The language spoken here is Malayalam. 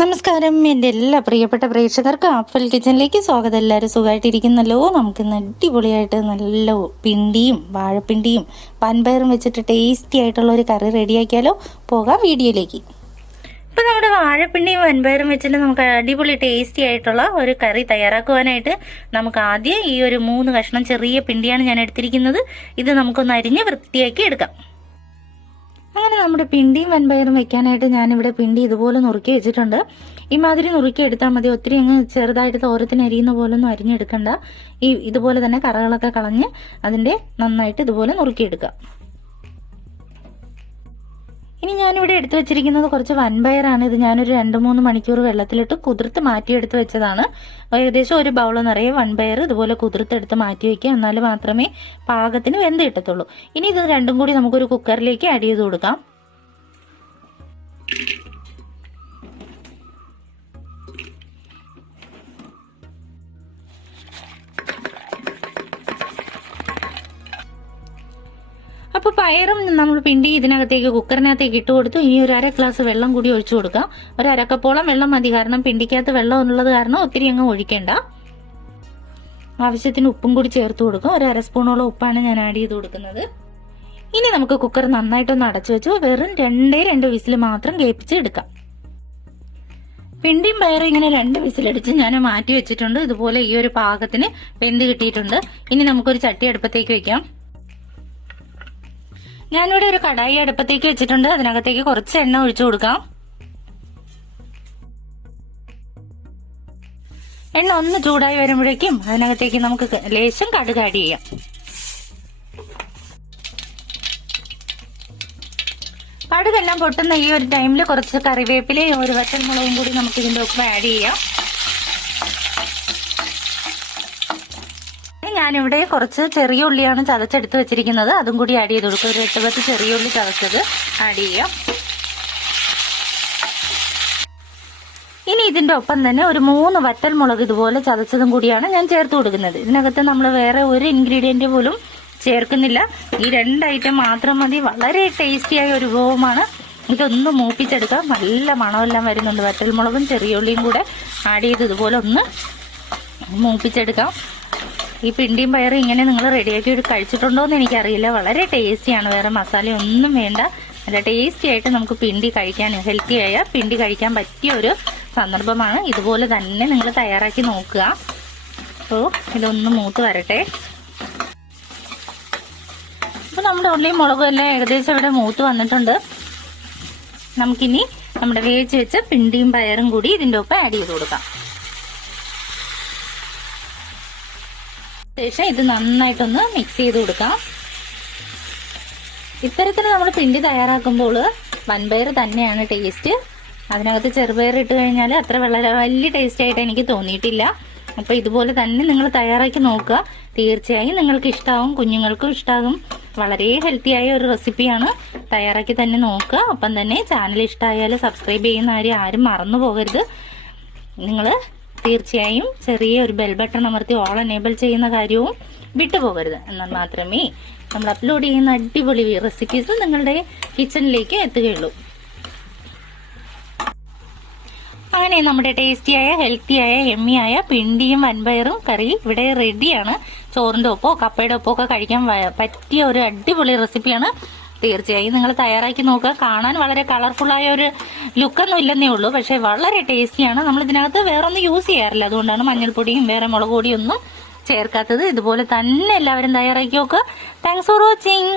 നമസ്കാരം. എൻ്റെ എല്ലാ പ്രിയപ്പെട്ട പ്രേക്ഷകർക്കും ആപ്പിൾ കിച്ചണിലേക്ക് സ്വാഗതം. എല്ലാവരും സുഖമായിട്ടിരിക്കുന്നല്ലോ. നമുക്കിന്ന് അടിപൊളിയായിട്ട് നല്ല പിണ്ടിയും വാഴപ്പിണ്ടിയും വൻപയറും വെച്ചിട്ട് ടേസ്റ്റി ആയിട്ടുള്ള ഒരു കറി റെഡിയാക്കിയാലോ. പോകാം വീഡിയോയിലേക്ക്. ഇപ്പം നമ്മുടെ വാഴപ്പിണ്ടിയും വൻപയറും വെച്ചിട്ട് നമുക്ക് അടിപൊളി ടേസ്റ്റി ആയിട്ടുള്ള ഒരു കറി തയ്യാറാക്കുവാനായിട്ട് നമുക്ക് ആദ്യം ഈ ഒരു 3 കഷ്ണം ചെറിയ പിണ്ടിയാണ് ഞാൻ എടുത്തിരിക്കുന്നത്. ഇത് നമുക്കൊന്ന് അരിഞ്ഞ് വൃത്തിയാക്കി എടുക്കാം. അങ്ങനെ നമ്മുടെ പിണ്ടിയും വൻപയറും വെക്കാനായിട്ട് ഞാനിവിടെ പിണ്ടി ഇതുപോലെ നുറുക്കി വെച്ചിട്ടുണ്ട്. ഇമാതിരി നുറുക്കി എടുത്താൽ മതി. ഒത്തിരി അങ്ങ് ചെറുതായിട്ട് തോരത്തിന് അരിയുന്ന പോലെ ഒന്നും അരിഞ്ഞെടുക്കണ്ട. ഇതുപോലെ തന്നെ കറകളൊക്കെ കളഞ്ഞ് അതിൻ്റെ നന്നായിട്ട് ഇതുപോലെ നുറുക്കിയെടുക്കുക. ഇനി ഞാനിവിടെ എടുത്തു വെച്ചിരിക്കുന്നത് കുറച്ച് വൻപയറാണ്. ഇത് ഞാനൊരു 2-3 മണിക്കൂർ വെള്ളത്തിലിട്ട് കുതിർത്ത് മാറ്റിയെടുത്ത് വെച്ചതാണ്. ഏകദേശം ഒരു ബൗൾ നിറയെ വൻപയർ ഇതുപോലെ കുതിർത്തെടുത്ത് മാറ്റി വയ്ക്കുക. എന്നാൽ മാത്രമേ പാകത്തിന് വെന്ത് കിട്ടത്തുള്ളൂ. ഇനി ഇത് രണ്ടും കൂടി നമുക്കൊരു കുക്കറിലേക്ക് ആഡ് ചെയ്ത് കൊടുക്കാം. അപ്പോൾ പയറും നമ്മൾ പിണ്ടി ഇതിനകത്തേക്ക് കുക്കറിനകത്തേക്ക് ഇട്ട് കൊടുത്തു. ഇനി ഒരു 1/2 ഗ്ലാസ് വെള്ളം കൂടി ഒഴിച്ചു കൊടുക്കാം. ഒരു 1/2 കപ്പോളം വെള്ളം മതി. കാരണം പിണ്ടിക്കകത്ത് വെള്ളം ഉള്ളത് കാരണം ഒത്തിരി അങ്ങ് ഒഴിക്കേണ്ട. ആവശ്യത്തിന് ഉപ്പും കൂടി ചേർത്ത് കൊടുക്കും. ഒരു 1/2 സ്പൂണോളം ഉപ്പാണ് ഞാൻ ആഡ് ചെയ്ത് കൊടുക്കുന്നത്. ഇനി നമുക്ക് കുക്കർ നന്നായിട്ടൊന്ന് അടച്ചു വെച്ചു വെറും 2 വിസിൽ മാത്രം കേൾപ്പിച്ച് എടുക്കാം. പിണ്ടിയും പയറും ഇങ്ങനെ 2 വിസിലടിച്ച് ഞാൻ മാറ്റി വെച്ചിട്ടുണ്ട്. ഇതുപോലെ ഈ ഒരു പാകത്തിന് വെന്ത് കിട്ടിയിട്ടുണ്ട്. ഇനി നമുക്കൊരു ചട്ടി അടുപ്പത്തേക്ക് വെക്കാം. ഞാനിവിടെ ഒരു കടായി അടുപ്പത്തേക്ക് വെച്ചിട്ടുണ്ട്. അതിനകത്തേക്ക് കുറച്ച് എണ്ണ ഒഴിച്ചു കൊടുക്കാം. എണ്ണ ഒന്ന് ചൂടായി വരുമ്പോഴേക്കും അതിനകത്തേക്ക് നമുക്ക് ലേശം കടുക് ആഡ് ചെയ്യാം. കടുകെല്ലാം പൊട്ടുന്ന ഈ ഒരു ടൈമിൽ കുറച്ച് കറിവേപ്പിലയും ഒരു വറ്റൽമുളകും കൂടി നമുക്ക് ഇതിൻ്റെ ഒപ്പം ആഡ് ചെയ്യാം. ഞാനിവിടെ കുറച്ച് ചെറിയ ഉള്ളിയാണ് ചതച്ചെടുത്ത് വെച്ചിരിക്കുന്നത്. അതും കൂടി ആഡ് ചെയ്ത് കൊടുക്കും. ഒരു 8-10 ചെറിയ ഉള്ളി ചതച്ചത് ആഡ് ചെയ്യാം. ഇനി ഇതിന്റെ ഒപ്പം തന്നെ ഒരു 3 വറ്റൽമുളക് ഇതുപോലെ ചതച്ചതും കൂടിയാണ് ഞാൻ ചേർത്ത് കൊടുക്കുന്നത്. ഇതിനകത്ത് നമ്മൾ വേറെ ഒരു ഇൻഗ്രീഡിയന്റ് പോലും ചേർക്കുന്നില്ല. ഈ 2 ഐറ്റം മാത്രം മതി. വളരെ ടേസ്റ്റിയായ ഒരു വിഭവമാണ്. ഇതൊന്ന് മൂപ്പിച്ചെടുക്കാം. നല്ല മണമെല്ലാം വരുന്നുണ്ട്. വറ്റൽമുളകും ചെറിയ ഉള്ളിയും കൂടെ ആഡ് ചെയ്ത് ഇതുപോലെ ഒന്ന് മൂപ്പിച്ചെടുക്കാം. ഈ പിണ്ടിയും പയറും ഇങ്ങനെ നിങ്ങൾ റെഡിയാക്കി കഴിച്ചിട്ടുണ്ടോ എന്ന് എനിക്കറിയില്ല. വളരെ ടേസ്റ്റിയാണ്. വേറെ മസാല ഒന്നും വേണ്ട. നല്ല ടേസ്റ്റി ആയിട്ട് നമുക്ക് പിണ്ടി കഴിക്കാൻ, ഹെൽത്തിയായ പിണ്ടി കഴിക്കാൻ പറ്റിയ ഒരു സന്ദർഭമാണ്. ഇതുപോലെ തന്നെ നിങ്ങൾ തയ്യാറാക്കി നോക്കുക. അപ്പോൾ ഇതൊന്ന് മൂത്ത് വരട്ടെ. അപ്പോൾ നമ്മുടെ ഉള്ളിയും മുളകും എല്ലാം ഏകദേശം ഇവിടെ മൂത്ത് വന്നിട്ടുണ്ട്. നമുക്കിനി നമ്മുടെ വേവിച്ച് വെച്ച പിണ്ടിയും പയറും കൂടി ഇതിൻ്റെ ഒപ്പം ആഡ് ചെയ്ത് കൊടുക്കാം. ശേഷം ഇത് നന്നായിട്ടൊന്ന് മിക്സ് ചെയ്ത് കൊടുക്കാം. ഇത്തരത്തിൽ നമ്മൾ പിണ്ടി തയ്യാറാക്കുമ്പോൾ വൻപയർ തന്നെയാണ് ടേസ്റ്റ്. അതിനകത്ത് ചെറുപയർ ഇട്ട് കഴിഞ്ഞാൽ അത്ര വലിയ ടേസ്റ്റ് ആയിട്ട് എനിക്ക് തോന്നിയിട്ടില്ല. അപ്പോൾ ഇതുപോലെ തന്നെ നിങ്ങൾ തയ്യാറാക്കി നോക്കുക. തീർച്ചയായും നിങ്ങൾക്ക് ഇഷ്ടമാവും, കുഞ്ഞുങ്ങൾക്കും ഇഷ്ടമാകും. വളരെ ഹെൽത്തിയായ ഒരു റെസിപ്പിയാണ്. തയ്യാറാക്കി തന്നെ നോക്കുക. ഒപ്പം തന്നെ ചാനൽ ഇഷ്ടമായാൽ സബ്സ്ക്രൈബ് ചെയ്യുന്ന കാര്യം ആരും മറന്നു പോകരുത്. നിങ്ങൾ തീർച്ചയായും ചെറിയ ഒരു ബെൽ ബട്ടൺ അമർത്തി ഓൾ എനേബിൾ ചെയ്യുന്ന കാര്യവും വിട്ടുപോകരുത്. എന്നാൽ മാത്രമേ നമ്മൾ അപ്ലോഡ് ചെയ്യുന്ന അടിപൊളി റെസിപ്പീസ് നിങ്ങളുടെ കിച്ചണിലേക്ക് എത്തുകയുള്ളൂ. അങ്ങനെ നമ്മുടെ ടേസ്റ്റിയായ ഹെൽത്തിയായ എമ്മിയായ പിണ്ടിയും വൻപയറും കറി ഇവിടെ റെഡിയാണ്. ചോറിൻ്റെ ഒപ്പോ കപ്പയുടെ ഒപ്പോ ഒക്കെ കഴിക്കാൻ പറ്റിയ ഒരു അടിപൊളി റെസിപ്പിയാണ്. തീർച്ചയായും നിങ്ങൾ തയ്യാറാക്കി നോക്കുക. കാണാൻ വളരെ കളർഫുള്ളായ ഒരു ലുക്കൊന്നും ഇല്ലെന്നേ ഉള്ളൂ. പക്ഷെ വളരെ ടേസ്റ്റിയാണ്. നമ്മൾ ഇതിനകത്ത് വേറെ ഒന്നും യൂസ് ചെയ്യാറില്ല. അതുകൊണ്ടാണ് മഞ്ഞൾപ്പൊടിയും വേറെ മുളക് പൊടിയും ഒന്നും ചേർക്കാത്തത്. ഇതുപോലെ തന്നെ എല്ലാവരും തയ്യാറാക്കി നോക്കുക. Thanks for watching.